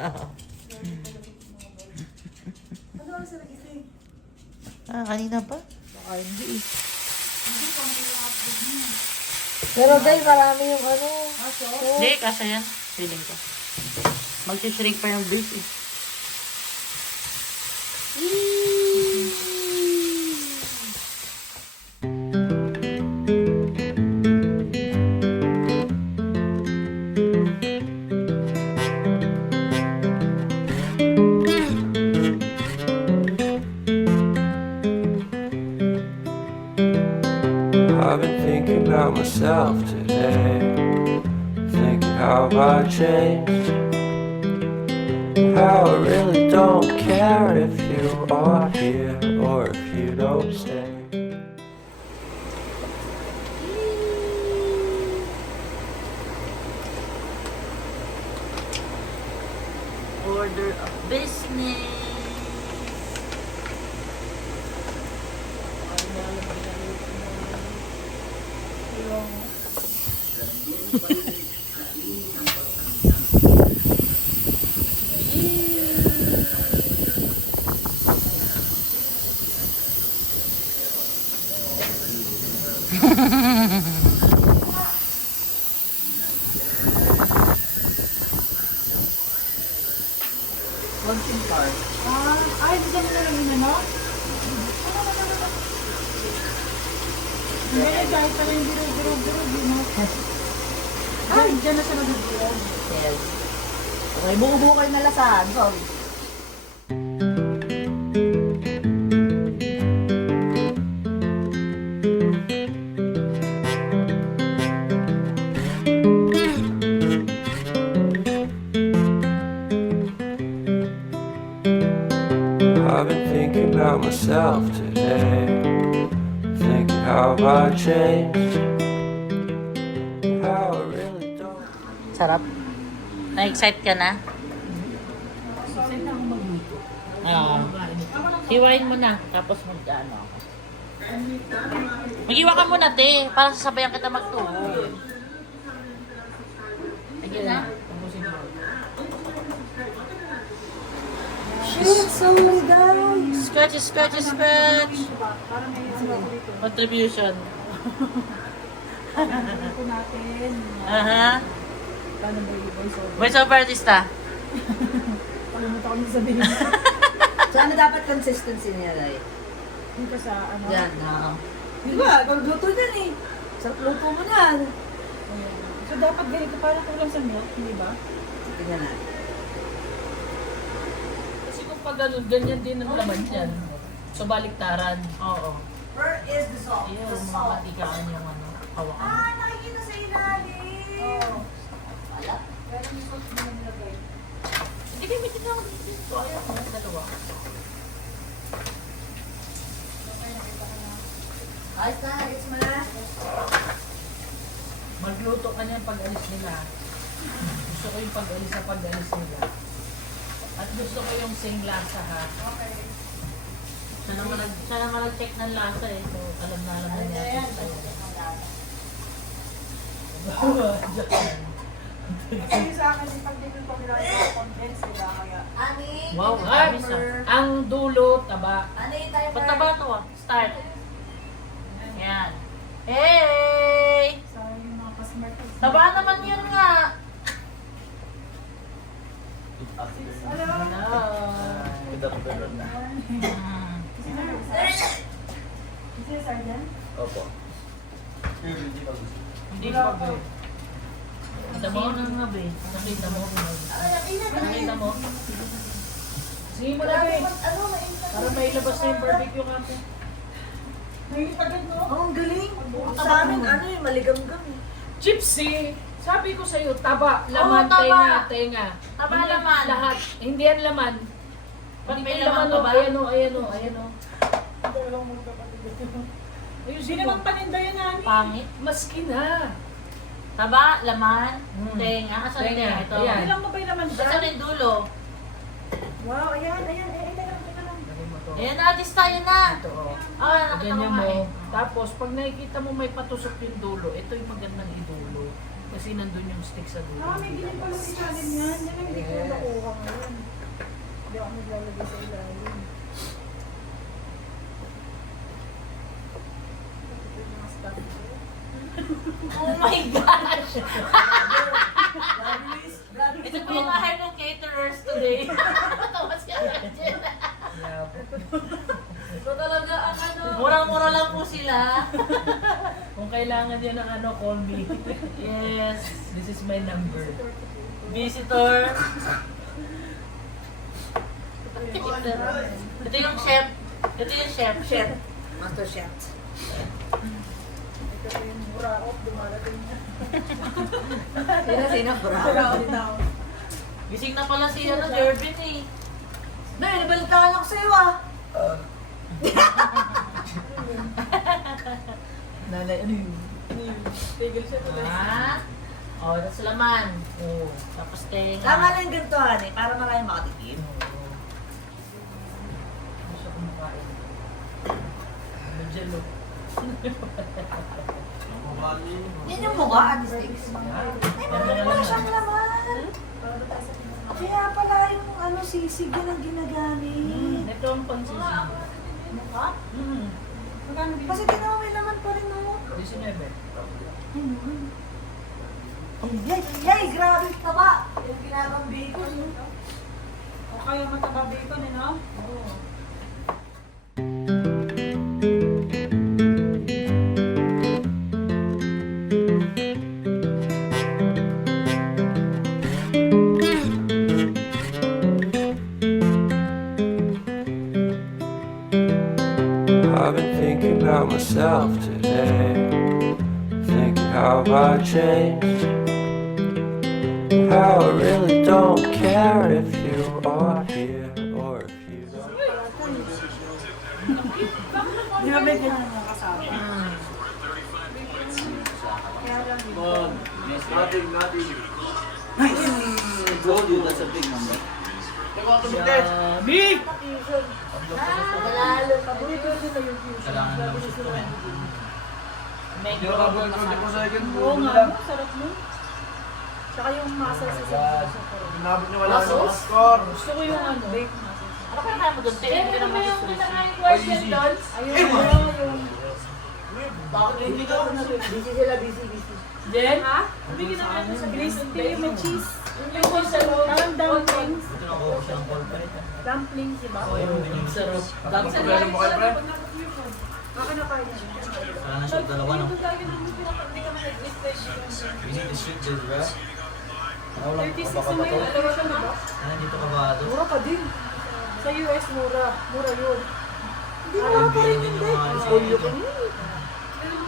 Ano ang sarap ito eh? Kanina pa? Baka hindi eh. Hindi pa mag-upload niya. Pero guys, marami yung ano. Aso? Hindi, kasi yan. Feeling ko. Mag-shrink pa yung base eh. I've been thinking about myself today, thinking how I changed, how I really don't care if you are here or if you don't stay. Order of business. Launching card. Ay, di ka na lang yun, ano? Hindi, kahit pala yung biro-biro-biro, di mo. Ay, dyan na siya nag-biro. Yes. Okay, buo-buo kayo na lasan. Sorry. I've been thinking about myself today, thinking how I changed, how I really don't. Sarap. Na-excite ka na? Saan na ako magluto? Oo. Hiwain mo na. Tapos mag-ano ako. Mag-iwa ka muna, te. Para sasabayan kita magtuhog. Sige na. Shit, oh my God. Scratch, scratch, scratch. Parang may ano dito. Contribution. Ito natin. Aha. Paano ba yung voice over? Voice over artista. Palimutan ko yung sabihin. So ano dapat consistency niya, Ray? Dito sa ano. Yan, oo. Di ba? Pagluto yan eh. Sa luto mo yan. Ayan. So dapat ganito parang kulang sa milk, di ba? Tingnan natin. Kasi kung pag ganun, ganyan din ang laman yan. So, baliktaran. Oo. Where is the salt? Ayun, mga matikaan yung ano, hawakan. nakikita sa ilalim. Oo. Wala. Pero yung salt mo na nilagay. Hindi kayo may tinawag dito. Ayaw ko, dalawa. Ayos na, ayos mo na. Magluto ka niyan pag-alis nila. Gusto ko yung pag-alis sa pag-alis nila. At gusto ko yung same lasa ha. Okay. Siya naman nag-check ng lasa eh. So, alam na niya. Kasi sa akin, yung pag dito ko nilagay condense, di ba? Kaya, Ani, Wow, Ay, ay, ang dulo, taba. Ani, tayo Pataba to ah. Start. Yan. Hey! sayang yung mga customer ko. Taba naman yun nga. Hello? Is it sergeant? Opo. Hindi ko ba? Kita mo na nga ba eh. Nakita mo. Nakita mo. Sige mo na ba eh. Para may labas na yung barbecue ka. May agad, no? Oh, ang galing. Sa amin, ano eh, maligam-gam eh. Gypsy! Sabi ko sa'yo, taba, laman, Oo, taba. tenga. Taba, Hindi laman. Lahat. Hindi yan laman. Ba't Hindi may ko laman laman ka o, ba? ayan o, ayan o, ayan o. Hindi Ayusin naman mo. paninda yan, Ani. Pangit. Maski na. Taba, laman, Hmm. tenga. Asan Tenga, tenga ito? ayan. Ilang mo ba yung naman Asan dyan? yung dulo? Wow, ayan, ayan. Teka lang, teka lang. Lagay mo to. Ayan, artist tayo na. Ito o. Ah, nakita ko Ganyan nga mo. eh. Tapos, pag nakikita mo may patusok yung dulo, ito yung magandang idulo. Kasi nandun yung stick sa dulo. May giling pala si Shalin yan. Yan ang hindi ko nakuha ngayon. Hindi ako naglalagay sa ilalim. Ito yung mga stuff ko. Oh my gosh! Grabe. Ito po yung mahal ng caterers today. Tawas ka natin. Ito talaga ang ano. Murang-mura lang po sila. Kung kailangan niya ng ano, call me. Yes. This is my number. Visitor. Ito yung chef. Ito yung chef. Chef. Master chef. Ito yung buraot, dumarating na. Sino? Buraot daw. Gising na pala si Jervin eh. Dahil, nabalitaan ako sa'yo ah. Nanay, ano yun? Tigil siya tuloy. Ah? Oh, tapos laman. Oh, tapos tenga. Tama lang yung ganito, honey, para marami makatikim. Ano siya kumakain? Ano jello? Yan yung mukha, Ate Sticks. Ay, marami pala siyang laman. Kaya pala yung ano, sisig yan ang ginagamit. Ito ang pansisig. Mukha? Hmm. Magkano din? Kasi tinawa may laman pa rin, no? 19. Yay, grabe ka ba? Yung ginagawang bacon. O kaya mataba bacon eh, no? Oo. I've been thinking about myself today, thinking how I changed, how I really don't care if you are here or if you don't. Di ba may ganyan yung kasama? Yummy! Magalalo ka po. May global na sa Oo nga, no? Sarap nun. Tsaka yung masa sa Lasos? Gusto ko yung ano. Ano kaya kaya mo doon? Tingin ko naman sa sushi. Ayun, yung... Bakit hindi ka? Busy sila, busy. Jen? Ha? Bigyan na kayo sa Please, hindi yung may cheese. Yung ko sa loob. Parang dumplings. Dumplings, di ba? Sarap. Dapat sa lahat mo kayo, pre? Baka na kayo niya. Wala na siya, dalawa no? Ito tayo nung hindi ka mag-refresh. Busy district din, ba? Ako lang, 36 baka na ba may to? iteration na ba? Ano dito ka ba? Mura pa din. Sa US, mura. Mura yun. Hindi Ang mura pa rin bilhin hindi. yung mga discount dito.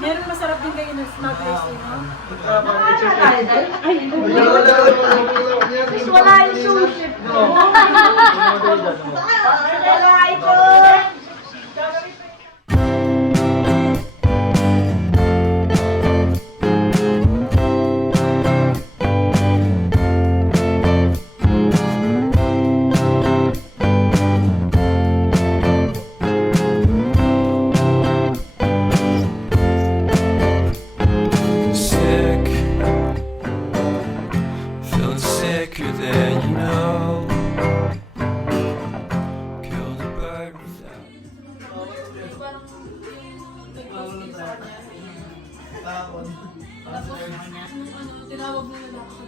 Meron masarap din kayo ng snap racing, no? Wala yung sushi. Wala ito. Sick, feeling sicker than you know. Killed a bird without. Tinawag mo na ako.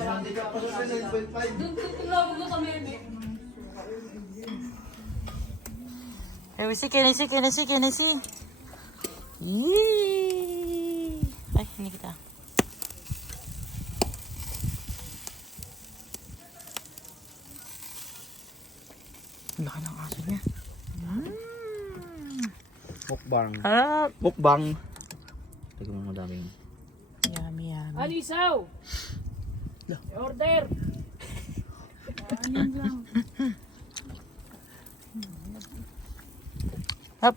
Hindi ka pa sa 9.5. Tinawag mo kami. Kinisi. Yee! Ay, hindi kita. Ang laki ng aso niya. Mukbang. Harap! Mukbang. Tignan mo madaming. Yummy. Alisaw! Order! Hop!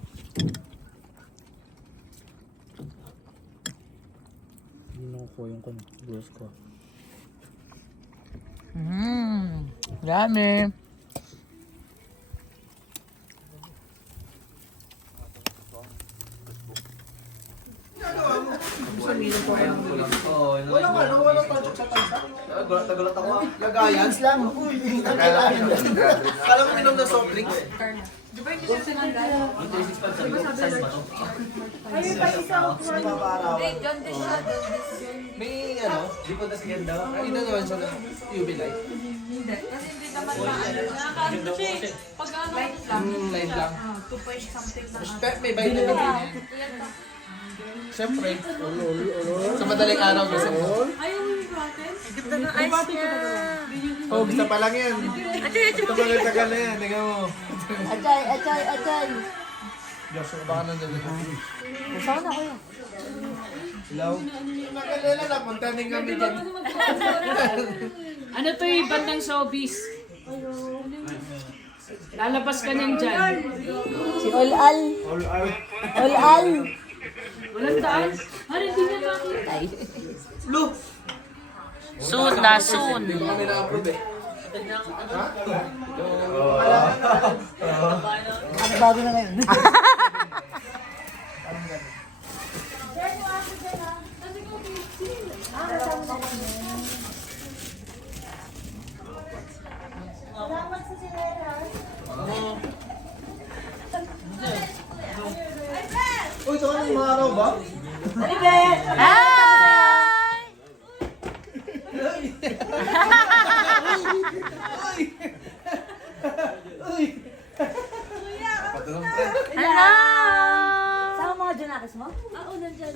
Hindi nakukuha yung kan. Gulos ko. Yummy! Oo, Wala nga, wala tayo sa tansa. Nagulat ako. Lagayan lang. Kala mo minom ng soft drinks. Ayun pa isa ako. Paparawan. siya. May ano, Di po tas ganda. ina naman siya ng UV light. Kasi hindi naman nakakaano siya eh. Pag ano, Light lang. 2 something na. May vitamin D. Siyempre, sa madaling araw gusto mo. Ayaw mo yung rotten? Ganda ng ice niya. Oh, gusto pa lang yan. Tagal na yan, tingnan mo. Achay. Diyos, baka nandiyan. Saan na kuya? Hello? Nagalala na, punta din kami dyan. Ano to yung bandang showbiz? Lalabas ka nyan dyan. Si Olal. Olal. Walang daan. Ano, hindi na nakita. Look! Soon na, soon. Hindi ko kami na-upload eh. Ano bago na ngayon? Salamat sa sineras. Uy, ito ka ng mga araw ba? Hi! Hello! Saan ang mga junakis mo?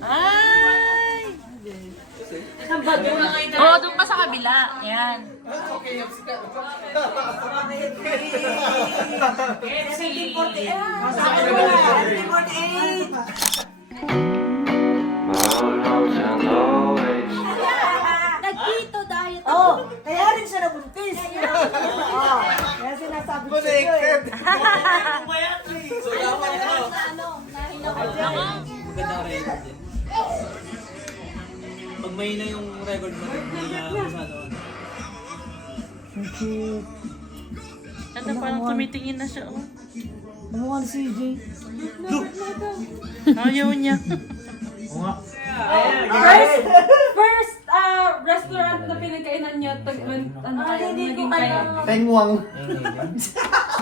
Hi! Oo, doon ka sa kabila. Yan. My own hotel always. Nag-keto diet. Oo, kaya rin siya nabuntis. Oo, kaya sinasabi ko sa'yo eh. Connected! So, dapat ito. Magandang record din. Pag may na yung record mo rin, hindi na masyado. Ano, parang tumitingin na siya. Oh. Ano nga si CJ? Ayaw niya. First restaurant na pinagkainan niyo, Hindi ko kaya. Pengwang.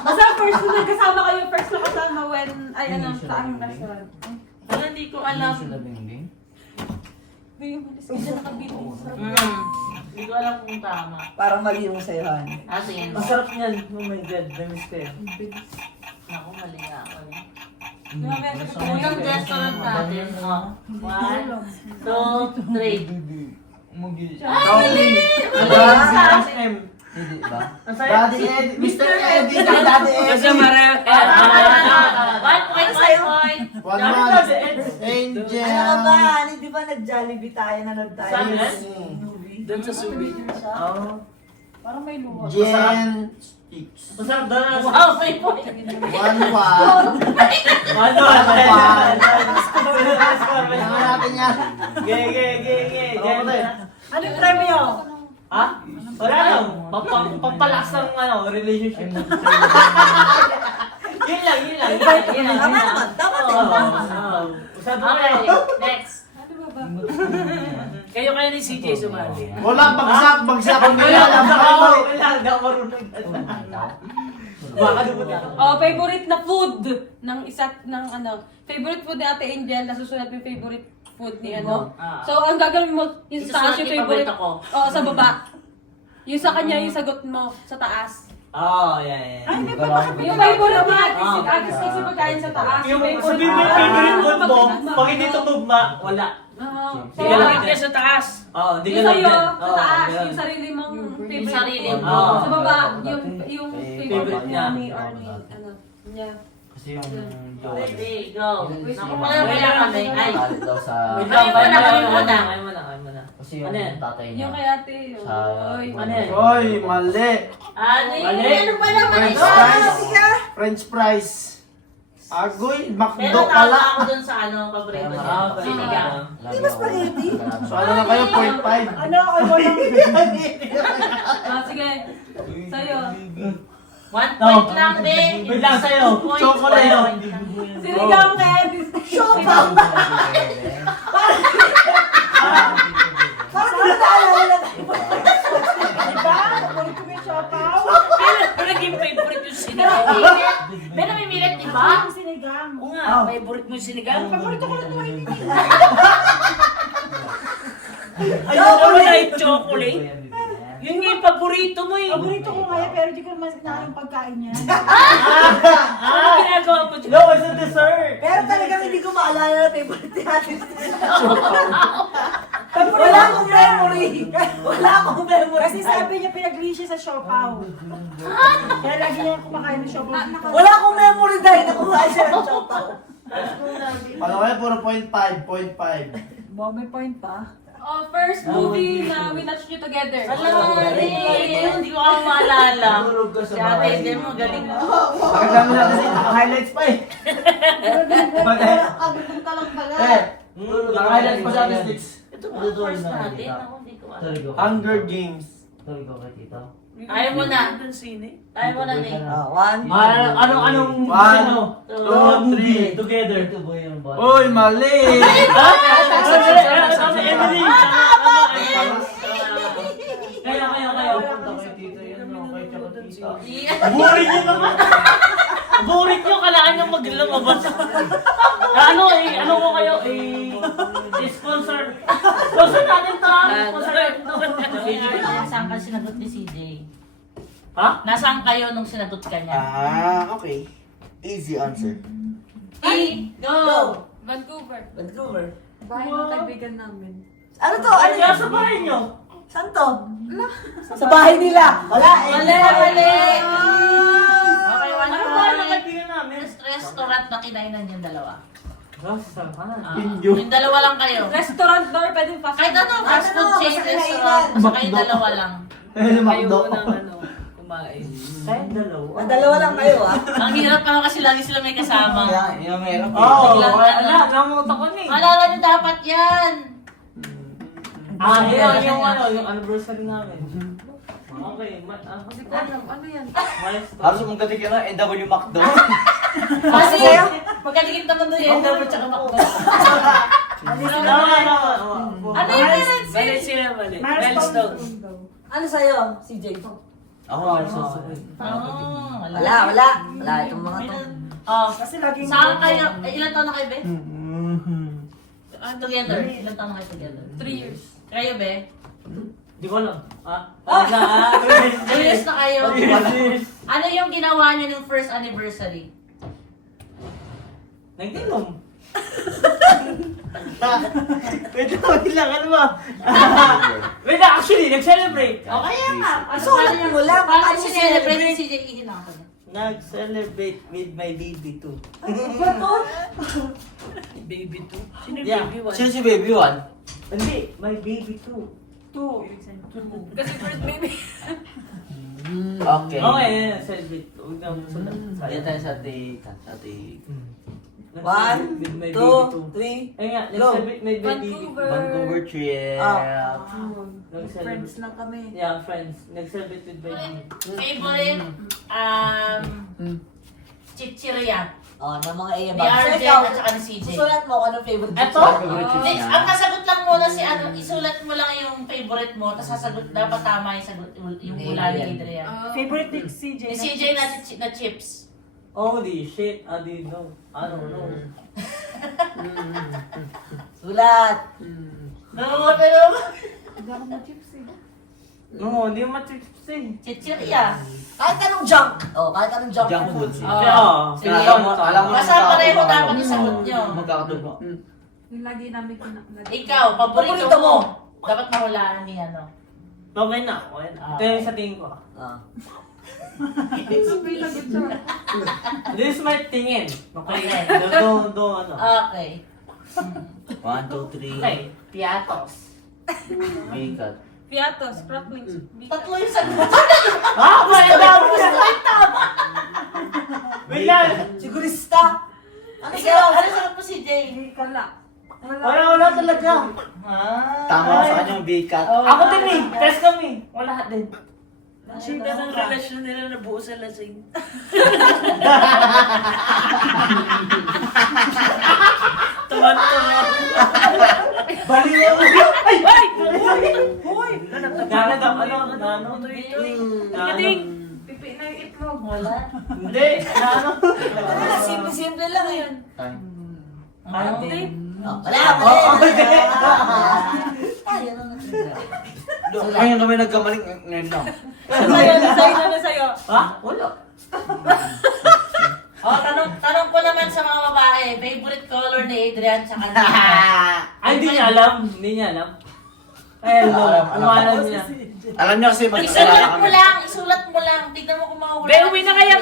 Basta first na nagkasama kayo, first na kasama when, saan restaurant? Wala, hindi ko alam. Hindi ko alam kung tama. Parang mali yung sa'yo, Han. Sige. Masarap niyan. Oh my God, na-miss ko yun. Ako, mali nga ako. Unang Unang restaurant natin. 1, 2, 3. SM. Hindi ba? Daddy Eddie, Mr. Eddie, Daddy Kasi mara. 1 point, 1 point. One Daddy month. Daddy Ed. Angel. Ano ka ba? Hindi ba nag-Jollibee tayo na nag-tayo? Saan yan? Movie. Doon sa Subi. Oo. Parang may luha. Jen. Masarap doon. Wow, may point. 1-1. Ano? Kailangan natin yan. Ge. Anong premyo? Ha? Wala lang. Pampalakas ng relationship. Yun lang. Tama naman, tama naman. Okay, next. Kayo ni CJ sumali. Wala, bagsak. Kung hindi Wala alam, Hindi ako marunong. Baka dumot ako. Oh, favorite na food ng favorite food ni Ate Angel, nasusunod yung favorite food ni So, ang gagawin mo, yung sa taas yung favorite. Isusunod yung Oo, sa baba. Yung sa kanya, yung sagot mo, sa taas. Oo, yeah. Yung favorite ni Ate Stacey pagkain sa taas. Yung sabihin mo yung favorite food mo, pag hindi tugma, wala. Sige lang niya sa taas. Oo, di Yung ka sa'yo, lang. sa taas, yung sarili mong favorite. Yung sarili food. mo. Sa baba, yung favorite niya. niya. Niya. Kasi yung... Ready, go. Naku, wala kami. Ay. Galit daw sa... Wait Kami lang, muna. kami muna. Kasi yung Ano yan? tatay niya. Yung kay Ate. Sa... Oy. Ano yan? Hoy, mali! Ano yun? Mali. Ano pa naman French ito? fries! French fries! Agoy, McDo Meron pala! ako dun sa paborito niya. Ah, Sinigang. Di ba spaghetti? So ano na kayo, 0.5? Ano ako walang... Sige. Sa'yo. 1 point lang din. Wait lang sa'yo. Chocolate. Sinigang kay Ate. Shop! Parang hindi na naalala na tayo. Diba? Paborito ko yung siopaw. Pero naging favorite yung sinigang. Pero may milat, di ba? Yung sinigang. Oo nga, favorite mo yung sinigang. Paborito ko na tumahin din. Ayun naman na yung chocolate. Yun yung paborito mo eh. Paborito ko ngayon pero hindi ko naman sinakang yung pagkain niya. Ano ginagawa mo dyan? No, it's a dessert. Pero talagang hindi ko maalala na favorite ni Ate Steve. Wala akong memory. Wala akong memory. Kasi sabi niya pinag-release siya sa siopaw. Kaya lagi niya kumakain ng siopaw. Wala akong memory dahil nakuha siya ng siopaw. Pangalawa, puro 0.5, 0.5. May point pa. First movie na we watched you together. Alam mo, hindi ko ako maalala. Tulog ka Si sa ate, bahay. hindi mo galing. Bakit namin natin kasi naka-highlights pa eh. Kagutom ka lang pala. Naka-highlights pa sa ating sticks. Ito ba first natin? Ako, hindi ko alam. Hunger Games. Ayaw mo na. Ayaw mo na, Nick. Anong One, movie? Together. Uy, mali! Boring nyo naman. Boring nyo, kailangan nyo maglumabas. Ano ko kayo, sponsor. Sponsor natin to, sponsor natin to. Nasaan ka sinagot ni CJ? Ha? Nasaan kayo nung sinagot ka niya? Okay. Easy answer. Go! Vancouver. Bahay ng kaibigan namin. Ano to? Ano Kaya sa bahay nyo? Saan to? Sa bahay nila. Wala. Mali! Okay, wala. Ano ba ang kaibigan namin? Restaurant na kinainan yung dalawa. Yung dalawa lang kayo. Restaurant bar, pwedeng fast Kahit ano, fast food Ano, chain basta restaurant. Basta kayo dalawa lang. Dalawa lang kayo ah. Ang hirap pa kasi lagi sila may kasama. Yung meron. Namuta ko ni. Alala nyo dapat yan. Yung anniversary namin. Okay, Ano yan? Halos mong gating ka na, NW McDo. Kasi, magkaligit naman doon yung Endeavor tsaka Macdo. Ano yung parents? Balik sila, balik. Milestone. Ano sa'yo, CJ? Ako, Wala itong mga to. Oh, Kasi laging... saan kayo? Ilan taon na kayo, Be? Together. Ilan taon na kayo together? 3 years. Kayo, Be? Di ko alam. 2 years na kayo. Ano yung ginawa niyo ng first anniversary? Nag-inom. Wait lang, ano ba? Wait lang, actually, nag-celebrate. O kaya nga. Sulat mo lang. Paano si celebrate ni CJ Ihinang ko niya? Nag-celebrate with my baby too. Baby too? Sino yung baby one? Sino si Baby One? Hindi, my baby too. Kasi first baby. Okay. Okay, celebrate. Huwag na sulat. Kaya tayo sa ating... 1, With my 2, baby too. 3. Ay nga, nag-celebrate my baby. Vancouver trip. Nag-celebrate. lang kami. Yeah, friends. Nag-celebrate with my baby. Favorite, chichirya. Ng mga Ni Arjen at saka ni CJ. Sulat mo kung anong favorite Ito? mo. Next, ang kasagot lang muna si ano, isulat mo lang yung favorite mo, tapos sasagot, dapat tama yung sagot, yung mula ni Adrian. Favorite ni CJ. Ni CJ na chips. Holy shit, I didn't know. I don't know. Sulat. No, pero... No, hindi mo ma-chips eh. Chichirya. Kahit anong junk. Kahit anong junk Junk food. food. Sige. Alam mo Basta pareho dapat yung sagot nyo. Magkakatubo. Yung lagi namin kinakalat. Ikaw, paborito Paborito mo. mo. Dapat mahulaan ni ano. Okay na. Okay na. Ito yung sa tingin ko. This is my tingin. Okay. Don't, ano. Okay. 1, 2, 3. Okay. Piatos. Bigat. Piatos, cracklings. Tatlo yung sagot. May dami na. Wait lang. Sigurista. Ikaw, ano sagot mo si Jay? Wala talaga. Tama sa kanyang bigat. Ako din eh. Test kami. Wala din. Ganda ng relasyon nila na buo sa lasing. Tuwan-tuwan. Baliw. Wala. Hindi, ano? Wala, simple-simple lang eh. Ano? Wala, Ngayon kami nagkamaling ngayon lang. Ano sa'yo? Ha? Wala. Oh, tanong ko naman sa mga babae, favorite color ni Adrian sa kanya. Ay, hindi niya alam. Hindi niya alam. Hello. Umalan niya. Alam niyo kasi Isulat mo lang, isulat mo lang. Tignan mo kung makahula. Be, uwi na kayo.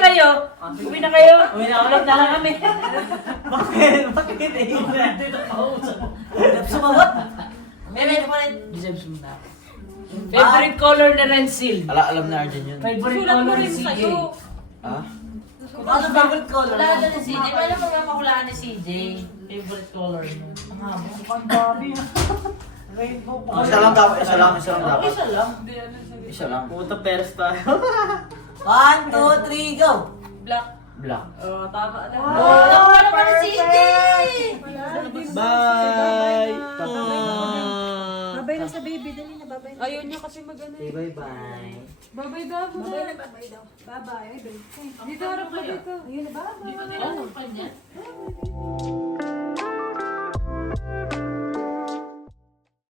Uwi na kayo. Uwi na ulit na lang kami. Bakit? Bakit? Eh, hindi natin ito kausap. Sumagot. Bebe, pa rin. Deserves mo na. Favorite color na Rensil. Alam na Arjen yun. Favorite Sulat mo color rin ni CJ. sa'yo. Ha? Ano favorite color? Wala na ni CJ. Wala mo nga mahulaan ni CJ. Favorite color niya. Ang dami. Rainbow pa. Isa lang dapat. Isa lang dapat. Isa lang. Isa lang. Puta peres tayo. 1, 2, 3, go! Black. Black. Oh, tama na. Oh, nakuha naman ni CJ. Bye! Babay na sa baby, dali na babay na. Ayaw niya kasi mag-ano. Bye-bye. Babay daw. Babay daw. Bye-bye. Dito, harap ka dito. Ayun na, bye-bye. Ano pa niya?